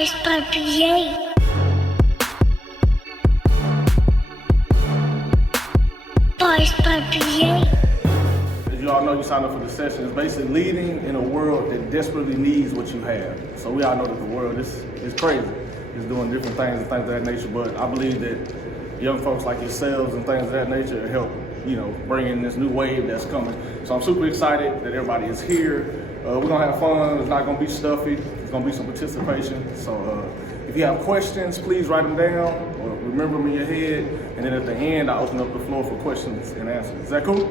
Boys Papier. Boys Papier. As you all know, you signed up for the session. It's basically leading in a world that desperately needs what you have. So we all know that the world is crazy. It's doing different things and things of that nature. But I believe that young folks like yourselves and things of that nature help, bring in this new wave that's coming. So I'm super excited that everybody is here. We're gonna have fun. It's not gonna be stuffy. It's gonna be some participation. So if you have questions, please write them down or remember them in your head. And then at the end, I'll open up the floor for questions and answers. Is that cool?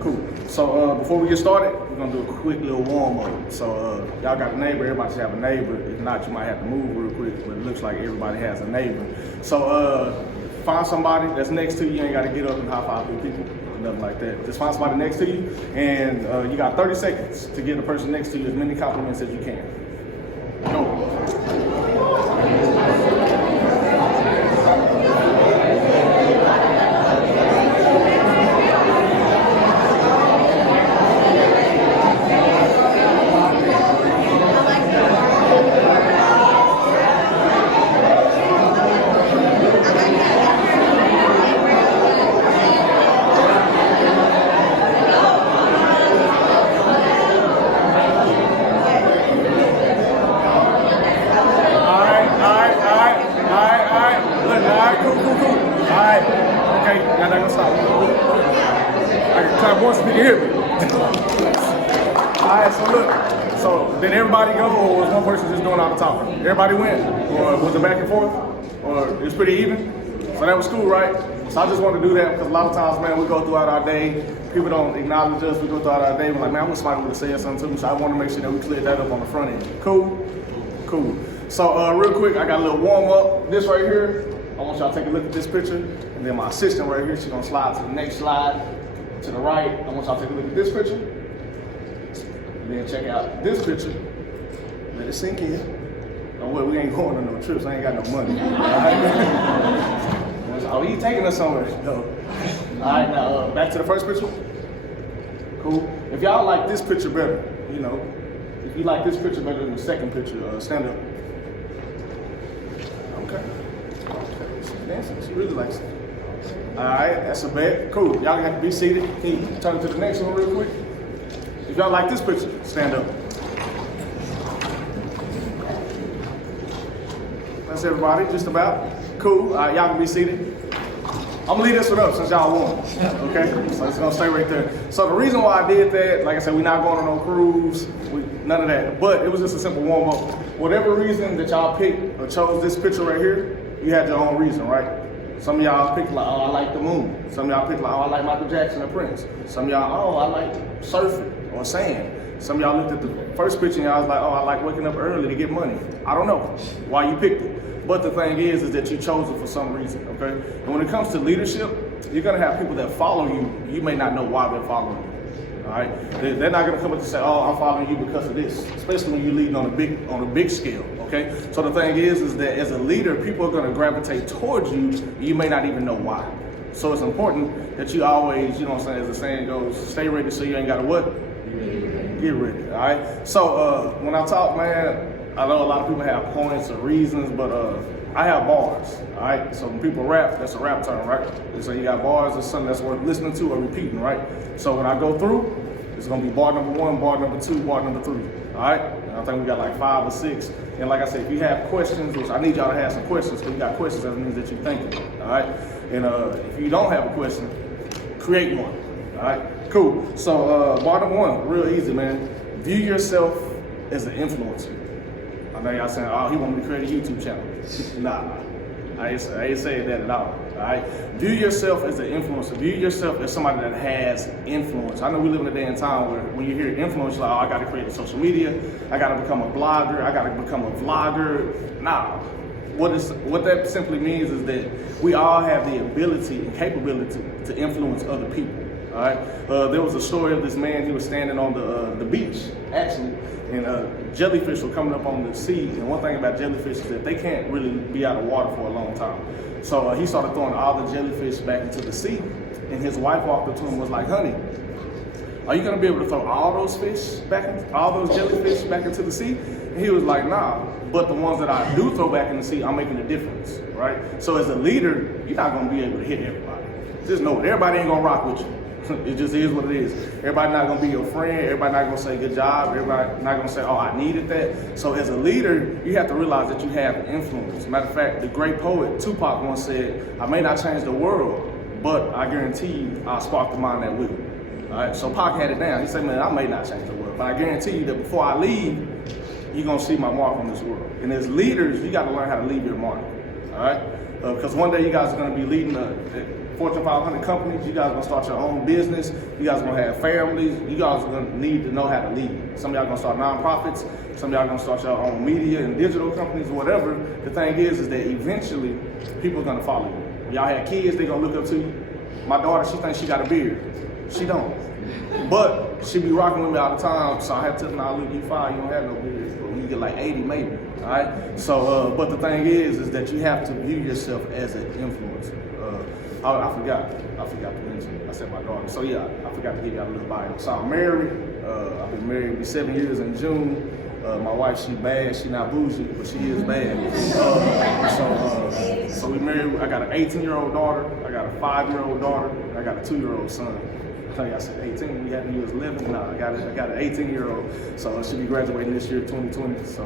Cool. So before we get started, we're gonna do a quick little warm up. So y'all got a neighbor. Everybody should have a neighbor. If not, you might have to move real quick. But it looks like everybody has a neighbor. So find somebody that's next to you. You ain't got to get up and high five people. Nothing like that. Just find somebody next to you, and you got 30 seconds to give the person next to you as many compliments as you can. Go. Did everybody go, or was one person just doing all the talking? Everybody went, or was it back and forth, or it was pretty even? So that was cool, right? So I just want to do that because a lot of times, man, we go throughout our day, people don't acknowledge us, we go throughout our day, we're like, man, I wish somebody would have said something to me, so I want to make sure that we cleared that up on the front end. Cool? Cool. So real quick, I got a little warm up. This right here, I want y'all to take a look at this picture, and then my assistant right here, she's gonna slide to the next slide, to the right. I want y'all to take a look at this picture. Then check out this picture. Let it sink in. Oh, well, we ain't going on no trips. I ain't got no money. All right? Oh, he taking us somewhere. No. All right, now back to the first picture. Cool. If y'all like this picture better, if you like this picture better than the second picture, stand up. Okay. She's dancing. She really likes it. All right, that's a bet. Cool. Y'all have to be seated. Can you turn to the next one real quick? If y'all like this picture, stand up. That's everybody, just about. Cool. All right, y'all can be seated. I'm gonna leave this one up since y'all won. Okay? So it's gonna stay right there. So the reason why I did that, like I said, we're not going on no cruise, none of that. But it was just a simple warm up. Whatever reason that y'all picked or chose this picture right here, you had your own reason, right? Some of y'all picked like, oh, I like the moon. Some of y'all picked like, oh, I like Michael Jackson and Prince. Some of y'all, oh, I like surfing or sand. Some of y'all looked at the first picture and y'all was like, oh, I like waking up early to get money. I don't know why you picked it. But the thing is that you chose it for some reason, okay? And when it comes to leadership, you're gonna have people that follow you. You may not know why they're following you, all right? They're not gonna come up and say, oh, I'm following you because of this, especially when you're leading on a big scale, okay? So the thing is that as a leader, people are gonna gravitate towards you. You may not even know why. So it's important that you always, as the saying goes, stay ready so you ain't gotta what? Get ready, all right? So when I talk, man, I know a lot of people have points or reasons, but I have bars, all right? So when people rap, that's a rap term, right? They say you got bars, it's something that's worth listening to or repeating, right? So when I go through, it's gonna be bar number 1, bar number 2, bar number 3, all right? And I think we got like 5 or 6. And like I said, if you have questions, which I need y'all to have some questions, because you got questions, that means that you're thinking, all right? And if you don't have a question, create one, all right? Cool. So bar number 1, real easy, man. View yourself as an influencer. I know y'all saying, oh, he want me to create a YouTube channel. Nah, I ain't saying that at all. All right. View yourself as an influencer. View yourself as somebody that has influence. I know we live in a day and time where when you hear influence, you're like, oh, I got to create a social media. I got to become a blogger. I got to become a vlogger. Nah. What that simply means is that we all have the ability and capability to influence other people. All right. There was a story of this man. He was standing on the beach, actually, and jellyfish were coming up on the sea. And one thing about jellyfish is that they can't really be out of water for a long time. So he started throwing all the jellyfish back into the sea. And his wife walked up to him and was like, honey, are you gonna be able to throw all those jellyfish back into the sea? And he was like, nah, but the ones that I do throw back in the sea, I'm making a difference, right? So as a leader, you're not gonna be able to hit everybody. Just know it, everybody ain't gonna rock with you. It just is what it is. Everybody not gonna be your friend. Everybody not gonna say good job. Everybody not gonna say, oh, I needed that. So as a leader, you have to realize that you have influence. Matter of fact, the great poet Tupac once said, I may not change the world, but I guarantee you I'll spark the mind that will. All right, so Pac had it down. He said, man, I may not change the world, but I guarantee you that before I leave, you're gonna see my mark on this world. And as leaders, you gotta learn how to leave your mark, all right? Because one day you guys are gonna be leading the Fortune 500 companies, you guys are gonna start your own business, you guys are gonna have families, you guys are gonna need to know how to lead. Some of y'all gonna start nonprofits, some of y'all gonna start your own media and digital companies, whatever. The thing is that eventually people are gonna follow you. Y'all have kids, they gonna look up to you. My daughter, she thinks she got a beard. She don't. But she be rocking with me all the time, so I had to tell her, nah, look, you 5, you don't have no beard. But when you get like 80, maybe, all right? So, but the thing is that you have to view yourself as an influencer. I forgot to mention. I said my daughter. So yeah, I forgot to give y'all a little bio. So I'm married. I've been married for 7 years in June. My wife, she bad. She not bougie, but she is bad. So we married. I got an 18-year-old daughter. I got a 5-year-old daughter. I got a 2-year-old son. I tell you, I said 18. We had to use 11. Nah, I got an 18-year-old. So she'll be graduating this year, 2020. So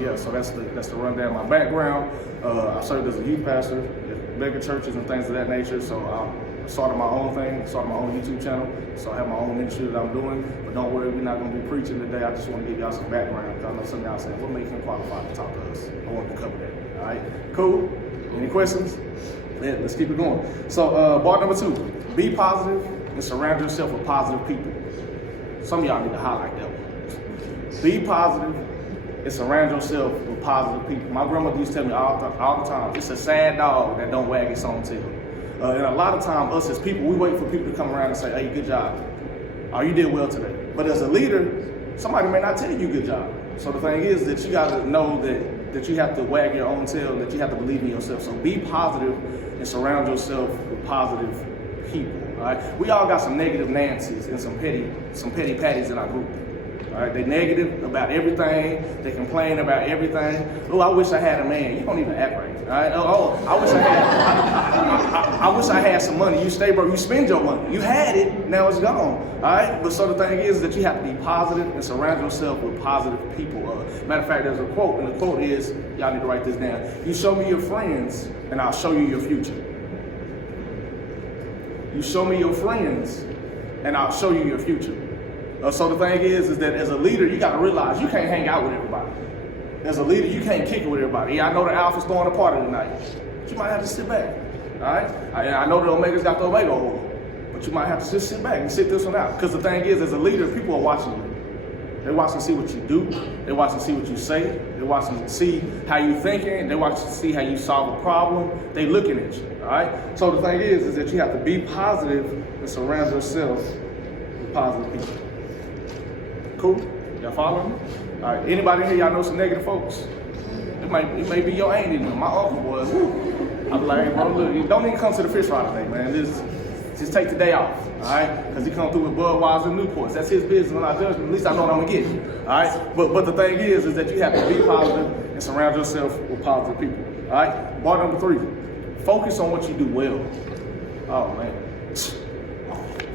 yeah. So that's the rundown. My background. I served as a youth pastor at mega churches and things of that nature. So I started my own thing. Started my own YouTube channel. So I have my own ministry that I'm doing. But don't worry, we're not going to be preaching today. I just want to give y'all some background. Because I know some of y'all saying, what makes him qualified to talk to us? I want to cover that. All right. Cool. Any questions? Yeah, let's keep it going. So bar number 2, be positive and surround yourself with positive people. Some of y'all need to highlight that one. Be positive and surround yourself with positive people. My grandmother used to tell me all the time, it's a sad dog that don't wag its own tail. And a lot of time, us as people, we wait for people to come around and say, hey, good job. Oh, you did well today. But as a leader, somebody may not tell you good job. So the thing is that you got to know that you have to wag your own tail, that you have to believe in yourself. So be positive and surround yourself with positive people. All right? We all got some negative Nancy's and some petty patties in our group. All right? They negative about everything. They complain about everything. Oh, I wish I had a man. You don't even act right. All right? Oh, I wish I wish I had some money. You stay broke. You spend your money. You had it. Now it's gone. All right? But so the thing is that you have to be positive and surround yourself with positive people. Matter of fact, there's a quote, and the quote is, y'all need to write this down. You show me your friends, and I'll show you your future. You show me your friends, and I'll show you your future. So the thing is that as a leader, you got to realize you can't hang out with everybody. As a leader, you can't kick it with everybody. Yeah, I know the Alpha's throwing a party tonight, but you might have to sit back. All right? I know the Omega's got the Omega oil, but you might have to just sit back and sit this one out. Because the thing is, as a leader, people are watching you. They watch and see what you do. They watch and see what you say. They watch and see how you thinking. They watch and see how you solve a problem. They looking at you, all right? So the thing is that you have to be positive and surround yourself with positive people. Cool? Y'all following me? All right, anybody here, y'all know some negative folks? It may be your auntie. My uncle was. I'm like, hey, bro, look, don't even come to the fish fry today, man. Just take the day off, all right? Because he come through with Budweiser and Newports. That's his business. When I judge him, at least I know what I'm gonna get, all right? But the thing is that you have to be positive and surround yourself with positive people, all right? Bar number 3, focus on what you do well. Oh, man.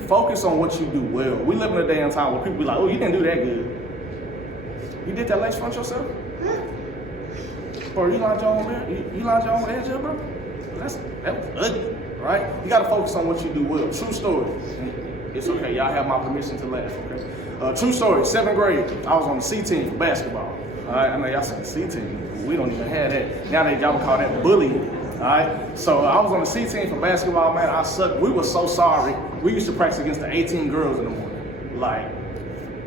Focus on what you do well. We live in a day and time where people be like, oh, you didn't do that good. You did that lace front yourself? Bro, you lined your own mirror? You lined your own edge up, bro? That was ugly, right? You gotta focus on what you do well. True story. It's okay, y'all have my permission to laugh, okay? True story, 7th grade, I was on the C team for basketball. All right, I know y'all said C team. We don't even have that. Now y'all would call that bullying. All right, so I was on the C team for basketball, man. I sucked. We were so sorry. We used to practice against the 18 girls in the morning. Like,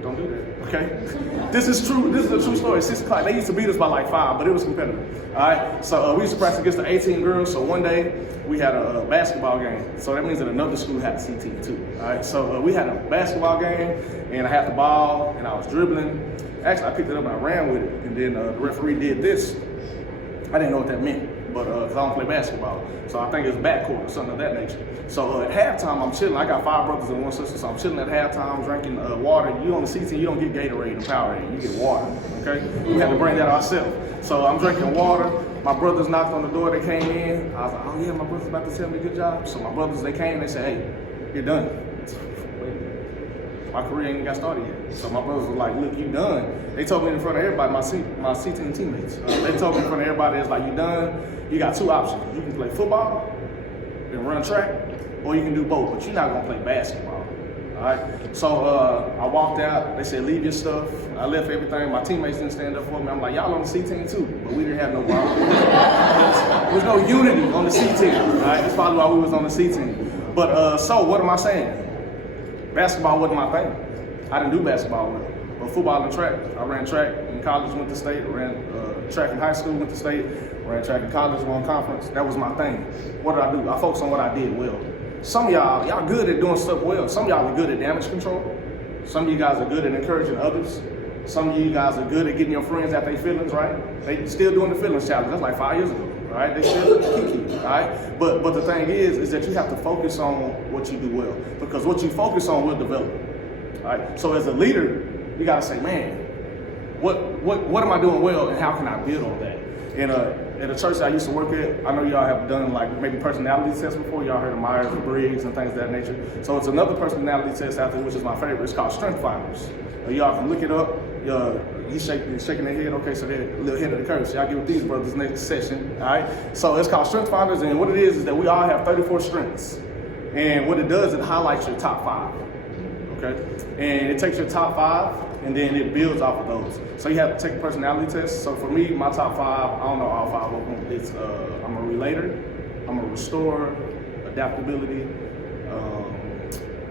don't do that, okay? This is true. This is a true story. 6 o'clock. They used to beat us by like 5, but it was competitive. All right, so we used to practice against the 18 girls. So one day we had a basketball game. So that means that another school had a C team too. All right, so we had a basketball game, and I had the ball, and I was dribbling. Actually, I picked it up and I ran with it, and then the referee did this. I didn't know what that meant. but because I don't play basketball. So I think it's backcourt or something of that nature. So at halftime, I'm chilling. I got 5 brothers and 1 sister, so I'm chilling at halftime, drinking water. You on the C team, you don't get Gatorade and Powerade, you get water, okay? We had to bring that ourselves. So I'm drinking water. My brothers knocked on the door, they came in. I was like, oh yeah, my brother's about to tell me good job. So my brothers, they came, they said, hey, you're done. My career ain't got started yet. So my brothers were like, look, you done. They told me in front of everybody, my C team teammates. They told me in front of everybody, it's like, you done. You got 2 options. You can play football and run track, or you can do both, but you're not gonna play basketball. All right. So I walked out. They said, leave your stuff. I left everything. My teammates didn't stand up for me. I'm like, y'all on the C team too, but we didn't have no problem. There was no unity on the C team. All right. That's probably why we was on the C team. But so what am I saying? Basketball wasn't my thing. I didn't do basketball well. But football and track. I ran track in college, went to state. Ran track in high school, went to state. Ran track in college, won conference. That was my thing. What did I do? I focused on what I did well. Some of y'all good at doing stuff well. Some of y'all are good at damage control. Some of you guys are good at encouraging others. Some of you guys are good at getting your friends at their feelings, right? They still doing the feelings challenge. That's like 5 years ago, right? They still kiki, right? But the thing is that you have to focus on what you do well, because what you focus on will develop, right? So as a leader, you gotta say, man, what am I doing well, and how can I build on that? In a church that I used to work at, I know y'all have done like maybe personality tests before. Y'all heard of Myers-Briggs and things of that nature. So it's another personality test out there, which is my favorite. It's called Strength Finders. Y'all can look it up. He's shaking their head. Okay, so they're a little ahead of the curve. So y'all get with these brothers next session. All right. So it's called Strength Finders, and what it is that we all have 34 strengths. And what it does, it highlights your top 5. Okay. And it takes your top 5. And then it builds off of those. So you have to take a personality test. So for me, my top 5, I don't know all 5 of them. It's I'm a relator, I'm a restorer, adaptability,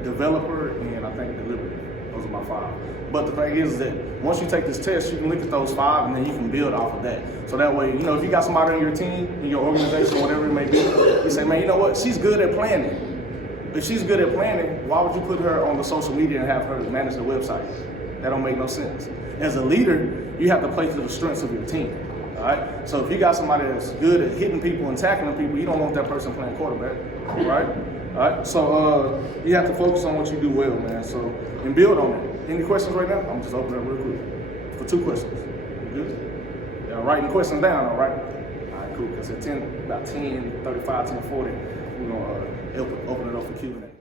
developer, and I think delivery. Those are my 5. But the thing is that once you take this test, you can look at those 5 and then you can build off of that. So that way, if you got somebody on your team, in your organization, whatever it may be, you say, man, you know what? She's good at planning. If she's good at planning, why would you put her on the social media and have her manage the website? That don't make no sense. As a leader, you have to play to the strengths of your team. All right. So if you got somebody that's good at hitting people and tackling people, you don't want that person playing quarterback. Right? All right. So you have to focus on what you do well, man. So and build on it. Any questions right now? I'm just opening up real quick for 2 questions. You good? Y'all writing questions down, all right? All right, cool. Because at about 10:35, 10:40, we're gonna open it up for Q&A.